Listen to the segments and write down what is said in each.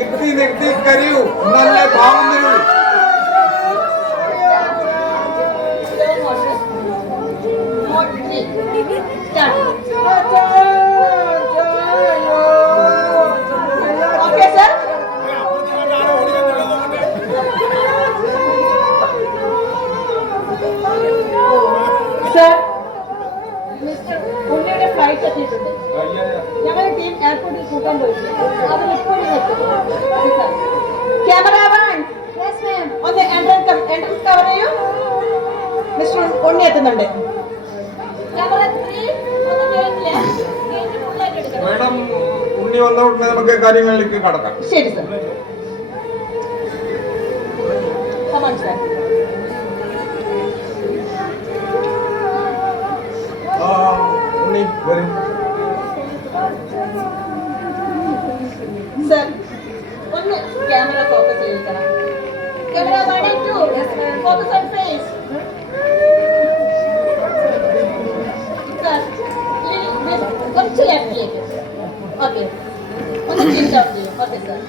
നിർത്തി കരയൂ, നല്ല ഭാവം വരൂ. ഉണ്ണിയുടെ ഫ്ലൈറ്റ് എത്തിയിട്ടുണ്ട്. ഞങ്ങളുടെ ടീം എയർപോർട്ടിൽ കൂട്ടാൻ പോയിട്ടുണ്ട്. അത് ഇപ്പോൾ ക്യാമറാമാൻ ഒന്ന് എൻട്രൻസ് കവർ ചെയ്യൂ. മിസ്റ്റർ ഉണ്ണി എത്തുന്നുണ്ട്. മാഡം, ഉണ്ണി വന്ന ഉടനെ നമുക്ക് കാര്യങ്ങളിലേക്ക് കടക്കാം. ശരി സർ. Come on sir. ഉണ്ണി വരും. സർ ഒന്ന് ക്യാമറ ഫോക്കസ് ചെയ്യിക്കണം. Camera 1 and 2 focus on face. Sir കുറച്ച് ലെഫ്റ്റിലേക്ക്. ഓക്കെ, ഒന്ന് ചിൻ ഡൗൺ ചെയ്യും. Okay sir.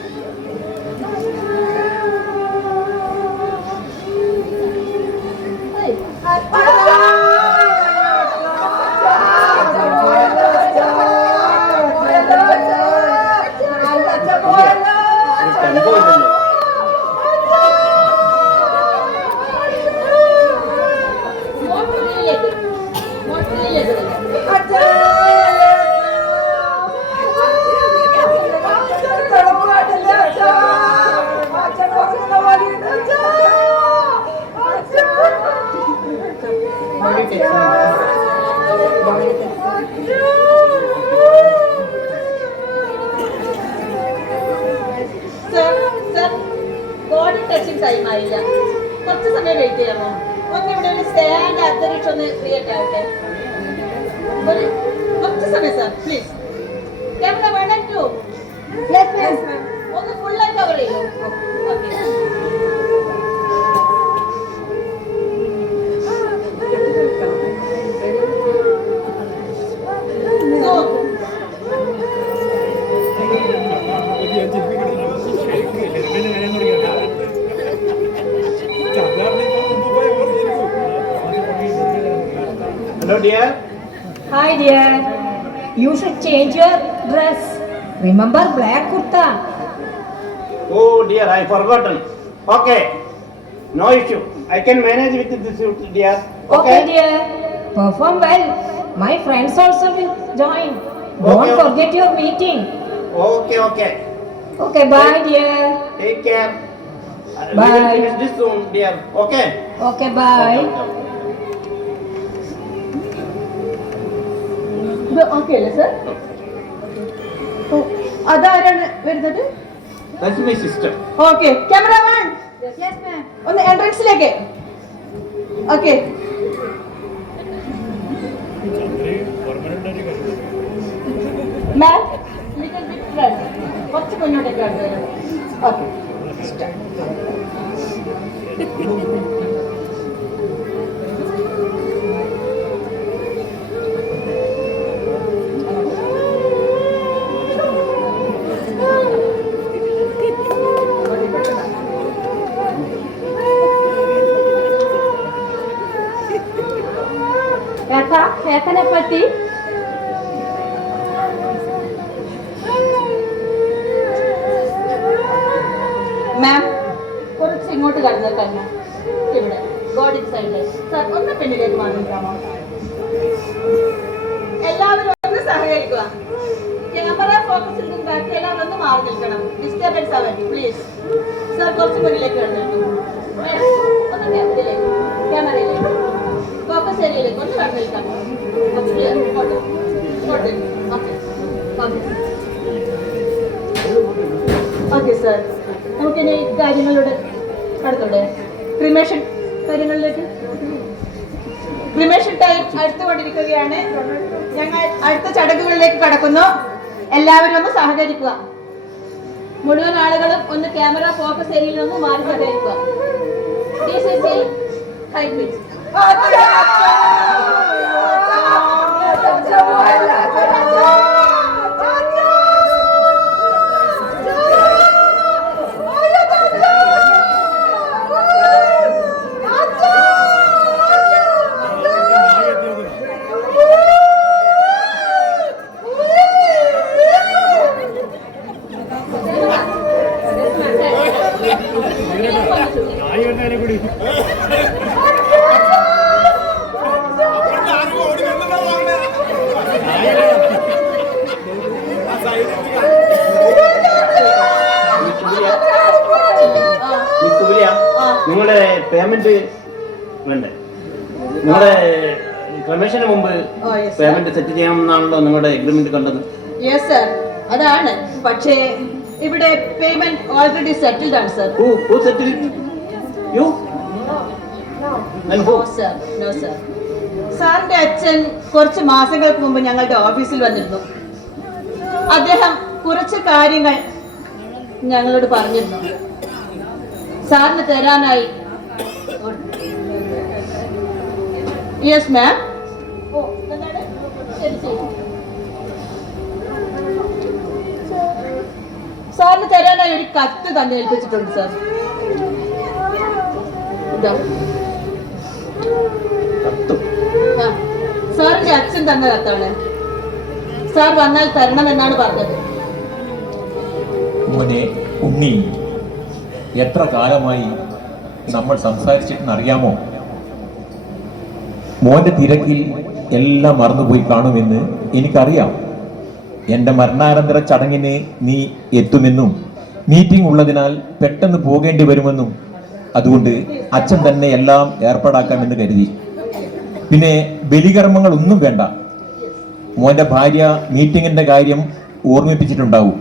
Body touching time ആയില്ല. കുറച്ച് സമയം വെയിറ്റ് ചെയ്യാമോ? ഒന്ന് ഇവിടെ ഒരു സ്റ്റാൻഡ് അന്തരീക്ഷം ഒന്ന് ക്രിയേറ്റ് ആവട്ടെ. കുറച്ച് സമയം സാർ പ്ലീസ്. ക്യാമറ 1 and 2 ഒന്ന് ഫുള്ളായി കവർ ചെയ്യൂ. Okay. Hello dear. Hi dear. You should change your dress. Remember black kurta. Oh dear, I forgotten. Okay, no issue. I can manage with this suit, dear. Okay dear. Perform well. My friends also will join. Don't Okay. forget your meeting. Okay. Okay, bye dear. Take care. Bye. We will finish this soon, dear. Okay. Okay, bye. ഇത് okay അല്ലേ sir? അതാരാണ് വരുന്നത്? That's my sister. Okay. Camera 1 ഒന്ന് എൻട്രൻസിലേക്ക്. Okay. മാം little bit front. കുറച്ച് മുന്നോട്ടേക്ക് വരണം. Okay. ഏത്തനെ പറ്റി മാം കുറച്ച് ഇങ്ങോട്ട് കടന്നേക്കാമോ? ഇവിടെ ബോഡി സൈഡിലേക്ക്. സാർ ഒന്ന് പിന്നിലേക്ക് മാറിക്കാമോ? എല്ലാവരും ഒന്ന് സഹകരിക്കുക. ക്യാമറ ഫോക്കസിൽ നിന്ന് ബാക്കി എല്ലാവരും ഒന്ന് മാറി നിൽക്കണം. ഡിസ്റ്റർബൻസ് ആവരുത് പ്ലീസ്. സാർ കുറച്ച് മുന്നിലേക്ക് കടന്നു. ഒന്ന് ക്യാമറയിലേക്ക് ഫോക്കസ് ഏരിയയിലേക്ക് ഒന്ന് കടന്നു നിൽക്കാമോ? ഓക്കെ സാർ, നമുക്കിനി കാര്യങ്ങളുടെ അടുത്തൂടെ ക്രിമേഷൻ കാര്യങ്ങളിലേക്ക്. ക്രിമേഷൻ ടൈം അടുത്തുകൊണ്ടിരിക്കുകയാണ്. ഞങ്ങൾ അടുത്ത ചടങ്ങുകളിലേക്ക് കടക്കുന്നു. എല്ലാവരും ഒന്ന് സഹകരിക്കുക. മുഴുവൻ ആളുകളും ഒന്ന് ക്യാമറ ഫോക്കസ് ഏരിയയിൽ നിന്ന് മാറി സഹകരിക്കുക. നിങ്ങളുടെ പേയ്മെന്റ് വേണ്ടേ? നിങ്ങളുടെ ക്രമേഷന് മുമ്പ് Oh, yes, sir. Payment set ചെയ്യണമെന്നാണല്ലോ നിങ്ങളുടെ എഗ്രിമെന്റ് കണ്ടത്. യെസ് സർ, അതാണ്. പക്ഷേ ഇവിടെ പേയ്മെന്റ് ഓൾറെഡി സെറ്റിൽഡ് ആണ് സർ. Who settled it? You? And who? No sir, no sir. സാറിന്റെ അച്ഛൻ കുറച്ച് മാസങ്ങൾക്ക് മുമ്പ് ഞങ്ങളുടെ ഓഫീസിൽ വന്നിരുന്നു. അദ്ദേഹം കുറച്ച് കാര്യങ്ങൾ ഞങ്ങളോട് പറഞ്ഞിരുന്നു. സാറിന് തരാനായി. Yes ma'am. സാറിന് തരാനായി ഒരു കത്ത് തന്നെ ഏൽപ്പിച്ചിട്ടുണ്ട് സാർ. ഇതാ. ആ, സാറിന്റെ അച്ഛൻ തന്ന കത്താണ്. സാർ വന്നാൽ തരണമെന്നാണ് പറഞ്ഞത്. മോനെ ഉണ്ണി, എത്ര കാലമായി നമ്മൾ സംസാരിച്ചിട്ടെന്നറിയാമോ? മോന്റെ തിരക്കിൽ എല്ലാം മറന്നുപോയി കാണുമെന്ന് എനിക്കറിയാം. എൻ്റെ മരണാനന്തര ചടങ്ങിന് നീ എത്തുമെന്നും മീറ്റിംഗ് ഉള്ളതിനാൽ പെട്ടെന്ന് പോകേണ്ടി വരുമെന്നും അതുകൊണ്ട് അച്ഛൻ തന്നെ എല്ലാം ഏർപ്പാടാക്കാമെന്ന് കരുതി. പിന്നെ ബലികർമ്മങ്ങൾ ഒന്നും വേണ്ട. മോന്റെ ഭാര്യ മീറ്റിങ്ങിന്റെ കാര്യം ഓർമ്മിപ്പിച്ചിട്ടുണ്ടാവും.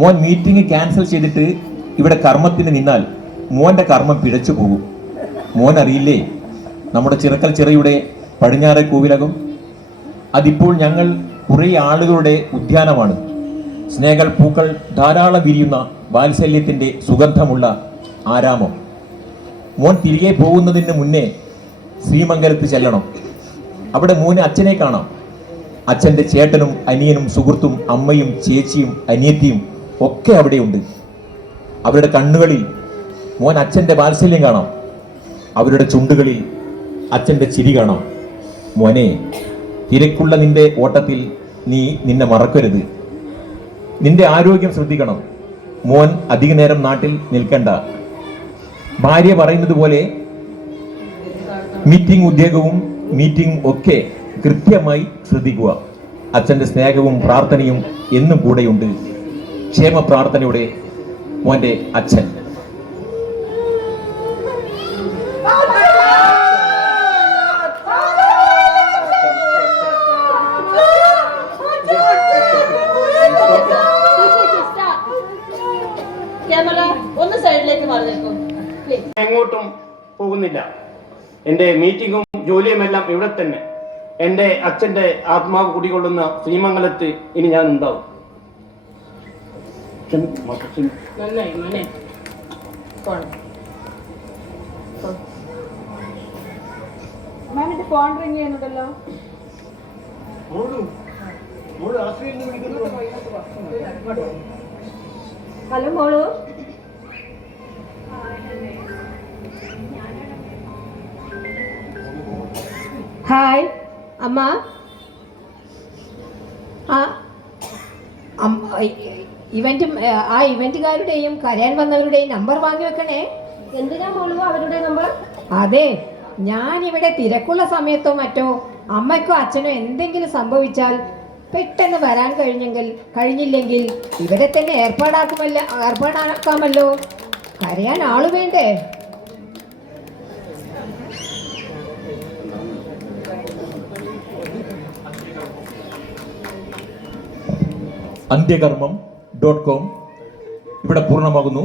മോൻ മീറ്റിംഗ് ക്യാൻസൽ ചെയ്തിട്ട് ഇവിടെ കർമ്മത്തിന് നിന്നാൽ മോന്റെ കർമ്മം പിഴച്ചു പോകും. മോൻ അറിയില്ലേ നമ്മുടെ ചിറക്കൽ ചിറയുടെ പടിഞ്ഞാറെ കോവിലകം? അതിപ്പോൾ ഞങ്ങൾ കുറേ ആളുകളുടെ ഉദ്യാനമാണ്. സ്നേഹൽ പൂക്കൾ ധാരാളം വിരിയുന്ന വാത്സല്യത്തിന്റെ സുഗന്ധമുള്ള ആരാമം. മോൻ തിരികെ പോകുന്നതിന് മുന്നേ ശ്രീമംഗലത്ത് ചെല്ലണം. അവിടെ മോന് അച്ഛനെ കാണാം. അച്ഛൻ്റെ ചേട്ടനും അനിയനും സുഹൃത്തും അമ്മയും ചേച്ചിയും അനിയത്തിയും ഒക്കെ അവിടെയുണ്ട്. അവരുടെ കണ്ണുകളിൽ മോൻ അച്ഛൻ്റെ വാത്സല്യം കാണാം. അവരുടെ ചുണ്ടുകളിൽ അച്ഛൻ്റെ ചിരി കാണാം. മോനെ, തിരക്കുള്ള നിന്റെ ഓട്ടത്തിൽ നീ നിന്നെ മറക്കരുത്. നിന്റെ ആരോഗ്യം ശ്രദ്ധിക്കണം. മോൻ അധിക നേരം നാട്ടിൽ നിൽക്കണ്ട. ഭാര്യ പറയുന്നത് പോലെ മീറ്റിംഗ് ഉദ്യോഗവും മീറ്റിംഗ് ഒക്കെ കൃത്യമായി ശ്രദ്ധിക്കുക. അച്ഛൻ്റെ സ്നേഹവും പ്രാർത്ഥനയും എന്നും കൂടെയുണ്ട്. ക്ഷേമ പ്രാർത്ഥനയുടെ മോന്റെ അച്ഛൻ. ക്യാമറ ഒന്ന് സൈഡിലേക്ക് മാറി നിൽക്കും പ്ലീസ്. എങ്ങോട്ടും പോകുന്നില്ല. എൻ്റെ മീറ്റിങ്ങും ജോലിയുമെല്ലാം ഇവിടെ തന്നെ. എൻ്റെ അച്ഛൻ്റെ ആത്മാവ് കുടികൊള്ളുന്ന ശ്രീമംഗലത്ത് ഇനി ഞാൻ ഉണ്ടാവും. നന്നായി മോനെ. മാമിന്റെ ഫോൺ റിംഗ് ചെയ്യുന്നുണ്ടല്ലോ. ഹലോ മോളു. ഹായ് അമ്മ. ഇവന്റുകാരുടെയും കരയാൻ വന്നവരുടെയും നമ്പർ വാങ്ങി വെക്കണേ. എന്തിനാ മോളു അവരുടെ നമ്പർ? അതെ, ഞാനിവിടെ തിരക്കുള്ള സമയത്തോ മറ്റോ അമ്മയ്ക്കോ അച്ഛനോ എന്തെങ്കിലും സംഭവിച്ചാൽ പെട്ടെന്ന് വരാൻ കഴിഞ്ഞില്ലെങ്കിൽ ഇവരെ തന്നെ ഏർപ്പാടാക്കാമല്ലോ. കരയാൻ ആള് വേണ്ടേ? അന്ത്യകർമ്മം.com ഇവിടെ പൂർണ്ണമാകുന്നു.